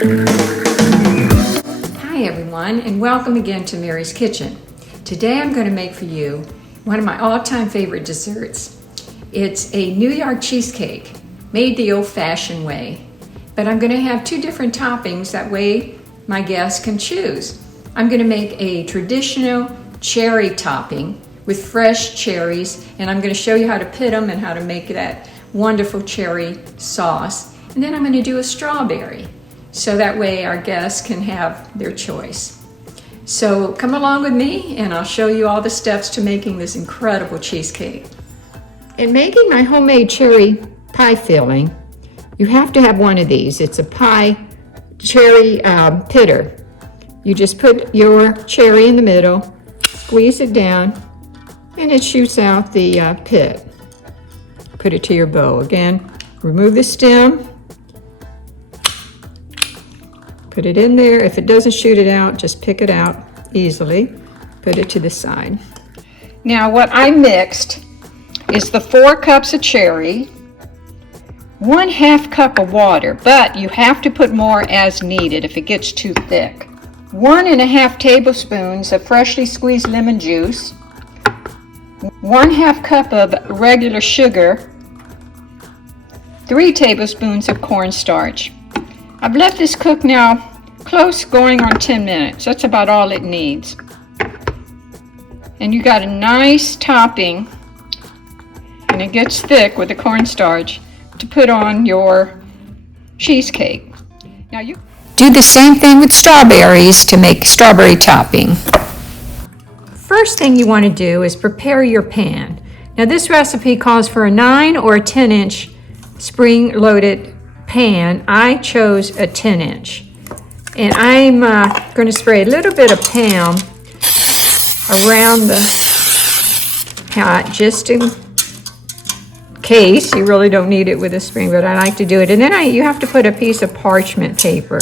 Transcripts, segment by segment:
Hi everyone, and welcome again to Mary's Kitchen. Today I'm going to make for you one of my all-time favorite desserts. It's a New York cheesecake made the old-fashioned way, but I'm going to have two different toppings, that way my guests can choose. I'm going to make a traditional cherry topping with fresh cherries, and I'm going to show you how to pit them and how to make that wonderful cherry sauce. And then I'm going to do a strawberry, so that way our guests can have their choice. So come along with me and I'll show you all the steps to making this incredible cheesecake. In making my homemade cherry pie filling, you have to have one of these. It's a pie cherry pitter. You just put your cherry in the middle, squeeze it down, and it shoots out the pit. Put it to your bowl. Again, remove the stem, put it in there. If it doesn't shoot it out, just pick it out easily. Put it to the side. Now what I mixed is the 4 cups of cherry, 1/2 cup of water, but you have to put more as needed if it gets too thick. 1½ tablespoons of freshly squeezed lemon juice, 1/2 cup of regular sugar, 3 tablespoons of cornstarch. I've let this cook now close going on 10 minutes. That's about all it needs. And you got a nice topping, and it gets thick with the cornstarch, to put on your cheesecake. Now you do the same thing with strawberries to make strawberry topping. First thing you want to do is prepare your pan. Now this recipe calls for a 9 or a 10-inch spring-loaded pan. I chose a 10-inch. And I'm going to spray a little bit of Pam around the pot, just in case. You really don't need it with a spring, but I like to do it. And then you have to put a piece of parchment paper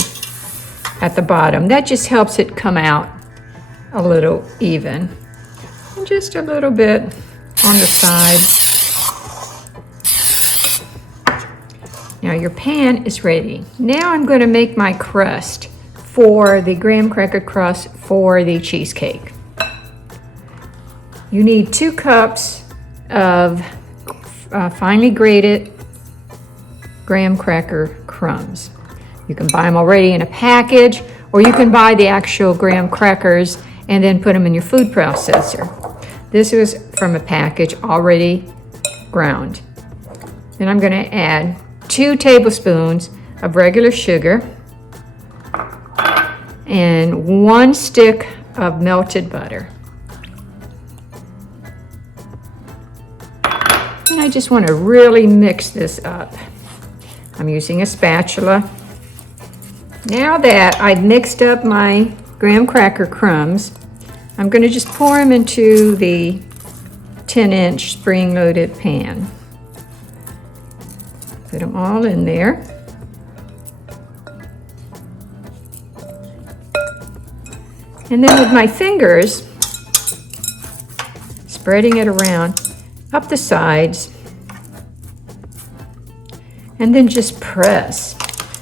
at the bottom. That just helps it come out a little even. And just a little bit on the side. Now your pan is ready. Now I'm going to make my crust for the graham cracker crust for the cheesecake. You need 2 cups of finely grated graham cracker crumbs. You can buy them already in a package, or you can buy the actual graham crackers and then put them in your food processor. This is from a package already ground. Then I'm going to add 2 tablespoons of regular sugar and 1 stick of melted butter. And I just want to really mix this up. I'm using a spatula. Now that I've mixed up my graham cracker crumbs, I'm going to just pour them into the 10-inch spring-loaded pan. Put them all in there. And then with my fingers, spreading it around up the sides, and then just press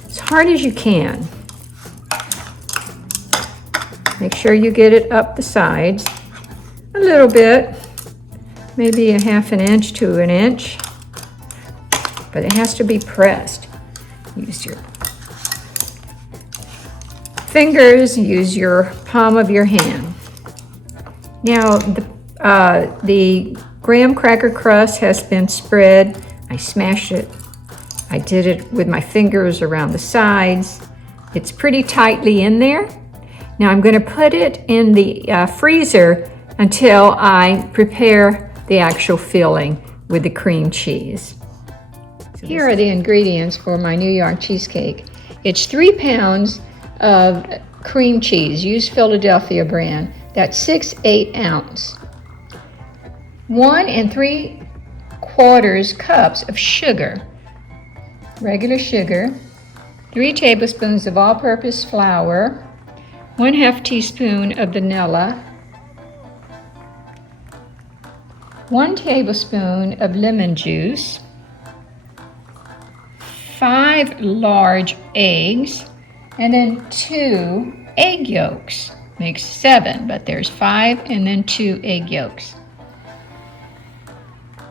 as hard as you can. Make sure you get it up the sides a little bit, maybe a 1/2 inch to 1 inch, but it has to be pressed. Use your fingers, use your palm of your hand. Now the graham cracker crust has been spread. I smashed it. I did it with my fingers around the sides. It's pretty tightly in there. Now I'm going to put it in the freezer until I prepare the actual filling with the cream cheese. Here are the ingredients for my New York cheesecake. It's 3 pounds of cream cheese. Use Philadelphia brand. That's 6/8 ounce. 1 3/4 cups of sugar, regular sugar. 3 tablespoons of all-purpose flour. 1/2 teaspoon of vanilla. 1 tablespoon of lemon juice. 5 large eggs. and then 2 egg yolks. Makes 7, but there's 5 and then 2 egg yolks.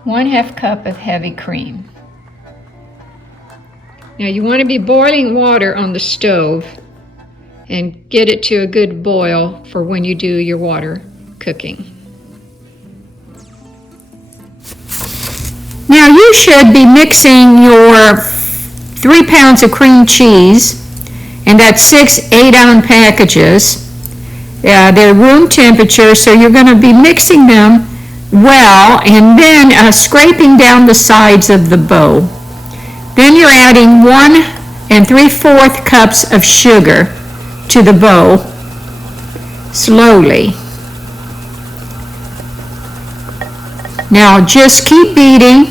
1/2 cup of heavy cream. Now you want to be boiling water on the stove and get it to a good boil for when you do your water cooking. Now you should be mixing your 3 pounds of cream cheese, and that's 6 8-ounce packages. They're room temperature, so you're going to be mixing them well and then scraping down the sides of the bowl. Then you're adding 1 3/4 cups of sugar to the bowl slowly. Now just keep beating.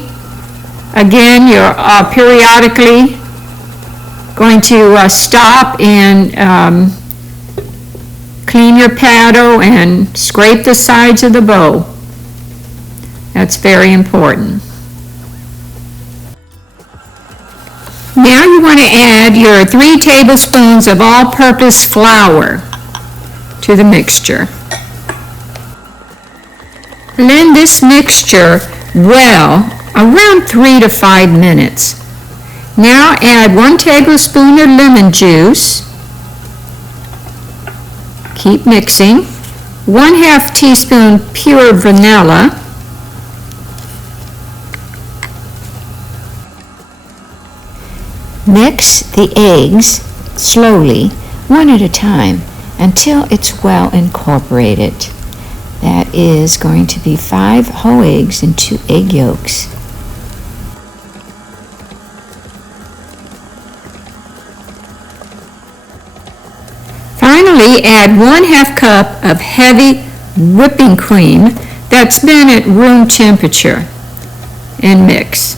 Again, you're periodically going to stop and clean your paddle and scrape the sides of the bowl. That's very important. Now you want to add your 3 tablespoons of all-purpose flour to the mixture. Blend this mixture well, around 3 to 5 minutes. Now add 1 tablespoon of lemon juice. Keep mixing. 1/2 teaspoon pure vanilla. Mix the eggs slowly, one at a time, until it's well incorporated. That is going to be 5 whole eggs and 2 egg yolks. Finally, add 1/2 cup of heavy whipping cream that's been at room temperature and mix.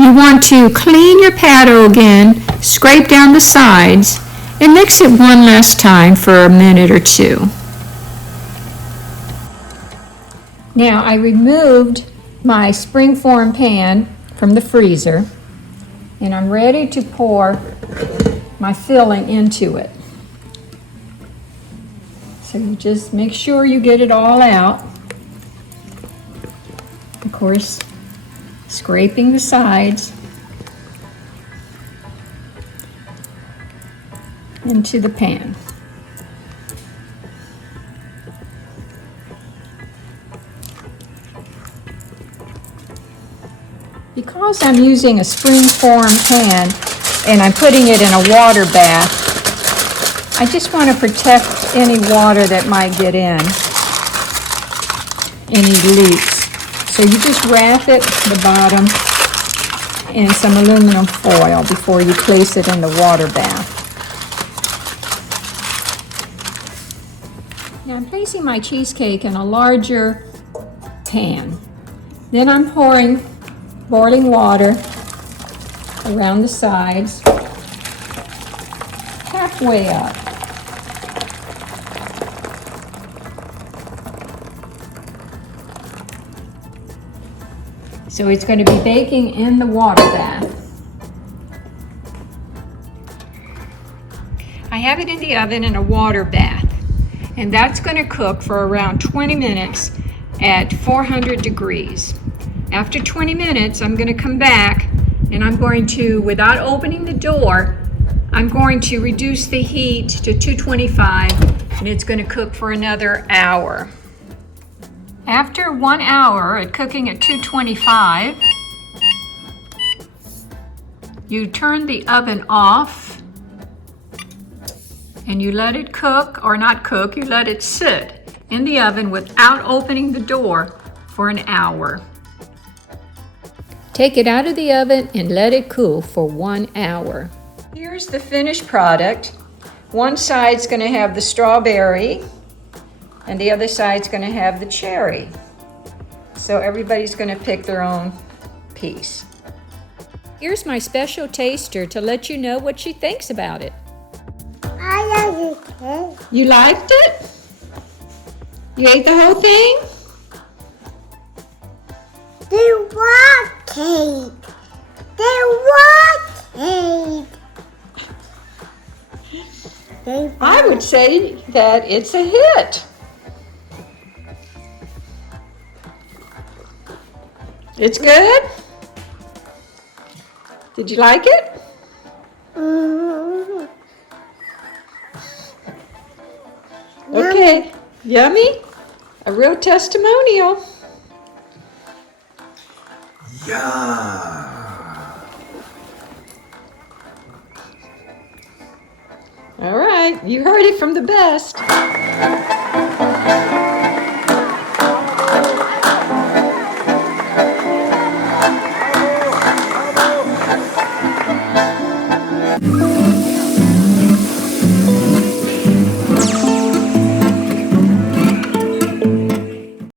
You want to clean your paddle again, scrape down the sides, and mix it one last time for a minute or 2. Now I removed my springform pan from the freezer, and I'm ready to pour my filling into it. So you just make sure you get it all out. Of course, scraping the sides into the pan. Because I'm using a springform pan and I'm putting it in a water bath, I just want to protect any water that might get in, any leaks. So you just wrap it, the bottom, in some aluminum foil before you place it in the water bath. Now I'm placing my cheesecake in a larger pan. Then I'm pouring boiling water around the sides, halfway up. So it's going to be baking in the water bath. I have it in the oven in a water bath, and that's going to cook for around 20 minutes at 400 degrees. After 20 minutes, I'm going to come back and I'm going to, without opening the door, I'm going to reduce the heat to 225, and it's going to cook for another hour. After 1 hour at cooking at 225, you turn the oven off and you let it cook, or not cook, you let it sit in the oven without opening the door for an hour. Take it out of the oven and let it cool for 1 hour. Here's the finished product. One side's going to have the strawberry and the other side's going to have the cherry. So everybody's going to pick their own piece. Here's my special taster to let you know what she thinks about it. I like it. You liked it? You ate the whole thing? Do you want cake. They want cake. I would say that it's a hit. It's good? Did you like it? Okay, yummy. A real testimonial. Yeah. All right, you heard it from the best.